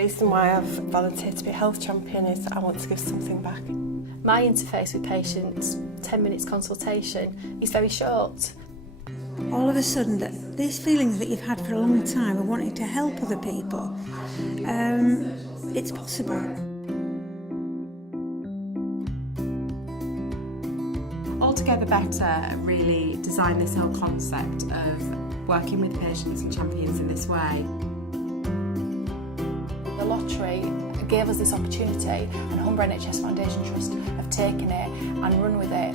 The reason why I've volunteered to be a health champion is that I want to give something back. My interface with patients, 10 minutes consultation, is very short. All of a sudden, these feelings that you've had for a long time of wanting to help other people, it's possible. Altogether Better really designed this whole concept of working with patients and champions in this way. The lottery gave us this opportunity, and Humber NHS Foundation Trust have taken it and run with it.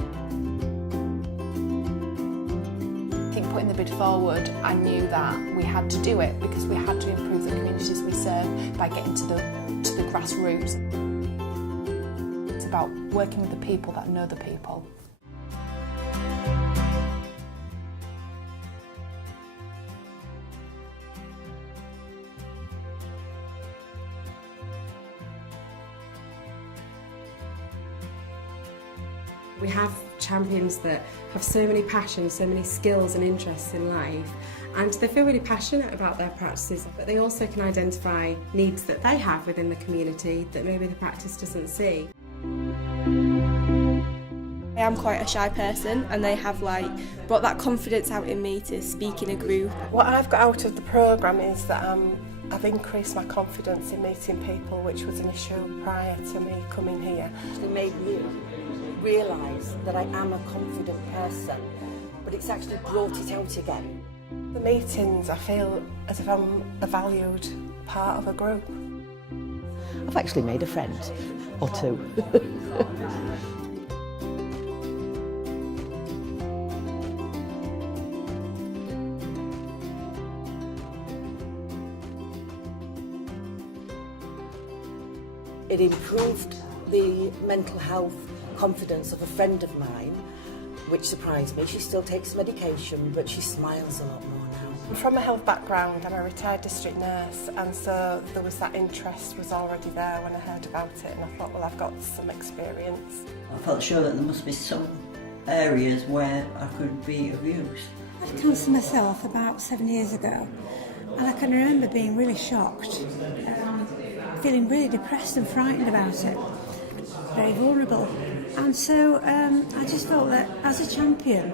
I think putting the bid forward, I knew that we had to do it because we had to improve the communities we serve by getting to the grassroots. It's about working with the people that know the people. We have champions that have so many passions, so many skills and interests in life, and they feel really passionate about their practices, but they also can identify needs that they have within the community that maybe the practice doesn't see. I am quite a shy person, and they have brought that confidence out in me to speak in a group. What I've got out of the programme is that I've increased my confidence in meeting people, which was an issue prior to me coming here. It made me realise that I am a confident person, but it's actually brought it out again. The meetings, I feel as if I'm a valued part of a group. I've actually made a friend or two. It improved the mental health confidence of a friend of mine, which surprised me. She still takes medication, but she smiles a lot more now. I'm from a health background, I'm a retired district nurse, and so there was that interest was already there when I heard about it, and I thought, well, I've got some experience. I felt sure that there must be some areas where I could be of use. I had cancer myself about 7 years ago, and I can remember being really shocked, feeling really depressed and frightened about it, very vulnerable. And so I just felt that as a champion,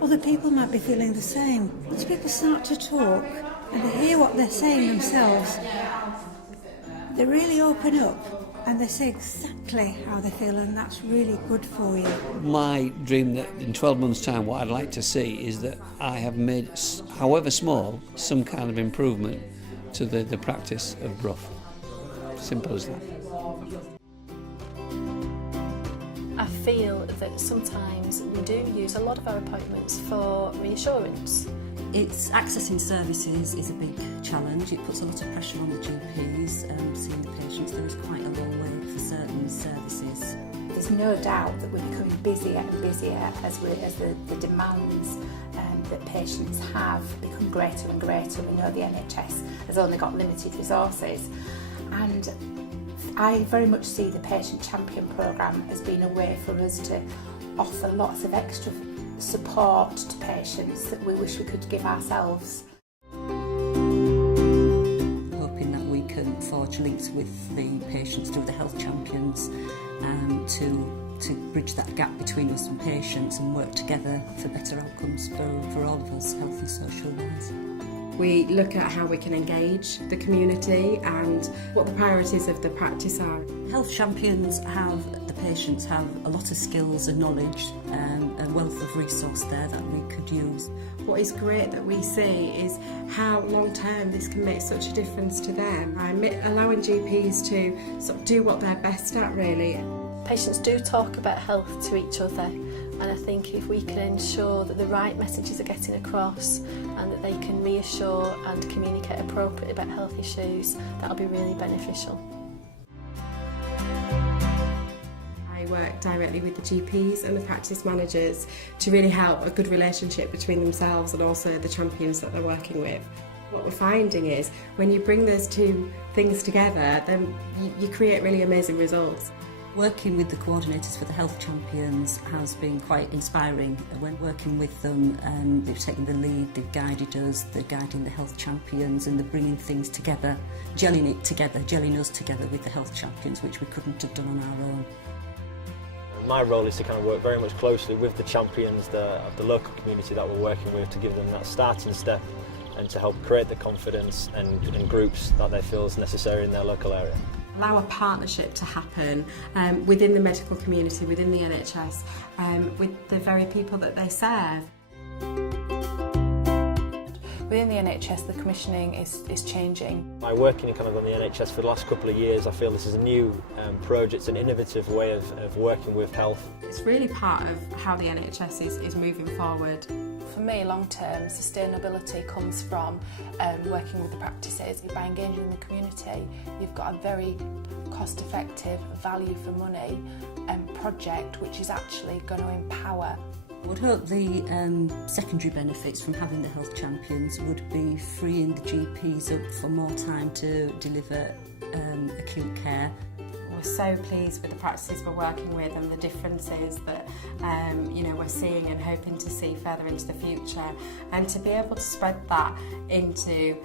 other people might be feeling the same. Once people start to talk and they hear what they're saying themselves, they really open up and they say exactly how they feel, and that's really good for you. My dream that in 12 months' time what I'd like to see is that I have made, however small, some kind of improvement to the practice of Brough. Simple as that. I feel that sometimes we do use a lot of our appointments for reassurance. It's accessing services is a big challenge. It puts a lot of pressure on the GPs seeing the patients. There is quite a long wait for certain services. There's no doubt that we're becoming busier and busier as the demands that patients have become greater and greater. We know the NHS has only got limited resources, and I very much see the Patient Champion programme as being a way for us to offer lots of extra support to patients that we wish we could give ourselves. Hoping that we can forge links with the patients through the health champions to bridge that gap between us and patients and work together for better outcomes for all of us, health and social wise. We look at how we can engage the community and what the priorities of the practice are. Health champions the patients have a lot of skills and knowledge, a wealth of resource there that we could use. What is great that we see is how long term this can make such a difference to them. Allowing GPs to sort of do what they're best at, really. Patients do talk about health to each other, and I think if we can ensure that the right messages are getting across and that they can reassure and communicate appropriately about health issues, that'll be really beneficial. I work directly with the GPs and the practice managers to really help a good relationship between themselves and also the champions that they're working with. What we're finding is when you bring those two things together, then you create really amazing results. Working with the coordinators for the Health Champions has been quite inspiring. When working with them, they've taken the lead, they've guided us, they're guiding the Health Champions, and they're bringing things together, gelling us together with the Health Champions, which we couldn't have done on our own. My role is to kind of work very much closely with the champions of the local community that we're working with, to give them that starting step and to help create the confidence and groups that they feel is necessary in their local area. Allow a partnership to happen within the medical community, within the NHS, with the very people that they serve. Within the NHS, the commissioning is changing. By working kind of on the NHS for the last couple of years, I feel this is a new project, an innovative way of working with health. It's really part of how the NHS is moving forward. For me, long-term sustainability comes from working with the practices. By engaging in the community, you've got a very cost-effective, value-for-money project which is actually going to empower. I would hope the secondary benefits from having the Health Champions would be freeing the GPs up for more time to deliver acute care. We're so pleased with the practices we're working with and the differences that we're seeing and hoping to see further into the future, and to be able to spread that into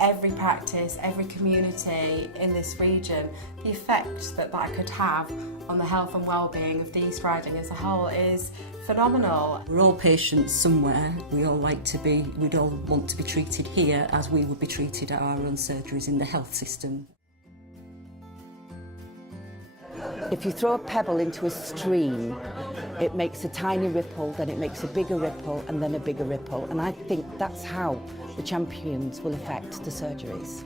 every practice, every community in this region. The effect that could have on the health and well-being of the East Riding as a whole is phenomenal. We're all patients somewhere. We'd all want to be treated here as we would be treated at our own surgeries in the health system. If you throw a pebble into a stream, it makes a tiny ripple, then it makes a bigger ripple, and then a bigger ripple. And I think that's how the champions will affect the surgeries.